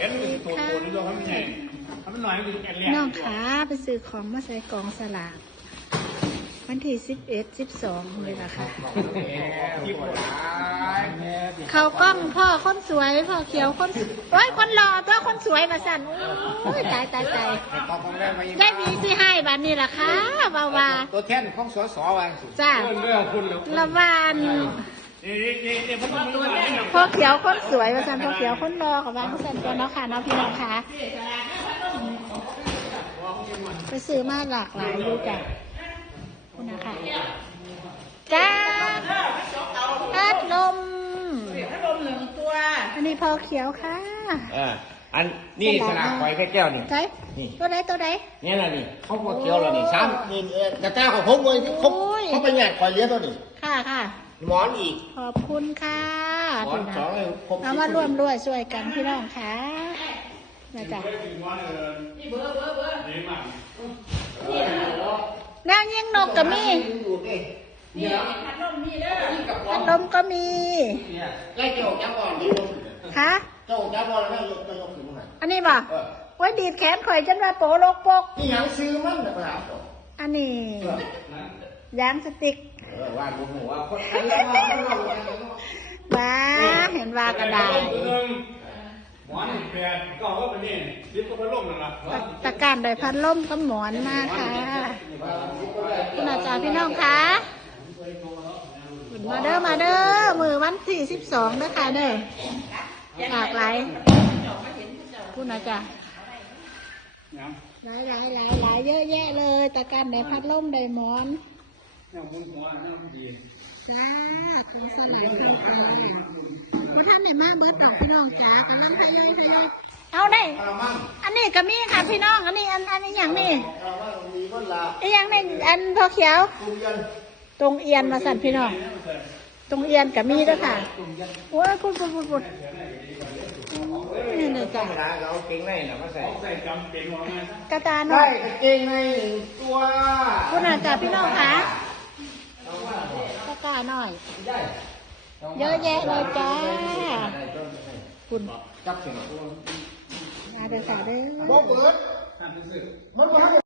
เอ็นเป็นตัวนี่ตัวเขาไม่ใช่ถ้ามันหน่อยมันเป็นแอนแรก น้องขาไปซื้อของมาใส่กล่องสลากวันที่11 12เลยล่ะค่ะเขากล้องพ่อคนสวยพ่อเขียวคนโอ้ยคนหล่อตัวคนสวยมาสั่นโอ้ยตายได้มีสิให้บัดนี้ล่ะค่ะว่าตัวแทนของสสวางจ้าละวานพ่อเขียวคนสวยมาสั่นพ่อเขียวคนหล่อกับวางสั่นตัวเนาะค่ะเนาะพี่น้องค่ะไปซื้อมาหลากหลายอยู่จ้ะคุณนะคะจ้าพัดลม1 ตัวอันนี้พอเขียวค่ะอันนี่สลากไฟแค่แก้วนี่นี่ตัวไหนนี่แหละนี่เขาพอเขียวแล้วนี่ซ้ำนี่กระจ้าของผมเลยเขาไปงานคอยเลี้ยงตัวนี้ค่ะหมอนอีกขอบคุณค่ะหมอน2เลยเอามาร่วมด้วยช่วยกันพี่น้องค่ะนะจ๊ะแนวยิงนกก็มีพัดลมก็มีค่ะอันนี้บ่ไว้ดีดแขนข่อยจนว่าโปโลกปกนี่ยังซื้อมันนะครับอันนี้ยางสติ๊กว่าบุหัวคนบ้าเห็นว่ากระดาษหมอนแปดก็ว่าไปนี่ยิบก็พัดลมนั่นแหละตะการโดยพัดลมกับหมอนมาค่ะคุณอาจารย์พี่น้องคะมาเด้อมือวันที่12เด้อค่ะเด้อหลากหลายคุณอาจารย์หลายเยอะแยะเลยตะการโดยพัดลมโดยหมอนจ้าของสลายข้าวปลาคุณท่านไหนมาเบิร์ดดอกพี่น้องจ้ากำลังทยอยเอาได้อันนี้ก็มีค่ะพี่น้องอันนี้อย่างนี้อย่างนี้อันพอเขียวตรงเอียนมาสั่นพี่น้องตรงเอียนก็มีด้วยค่ะโอ้ยพูดนี่เลยจ้ะเราเก่งในนะมาใส่กระตาหน่อยเก่งในตัวคุณอาจารย์พี่น้องคะกระตาหน่อยเยอะแยะเลยจ้าคุณจับเสียงมาเด้อค่ะเด้อ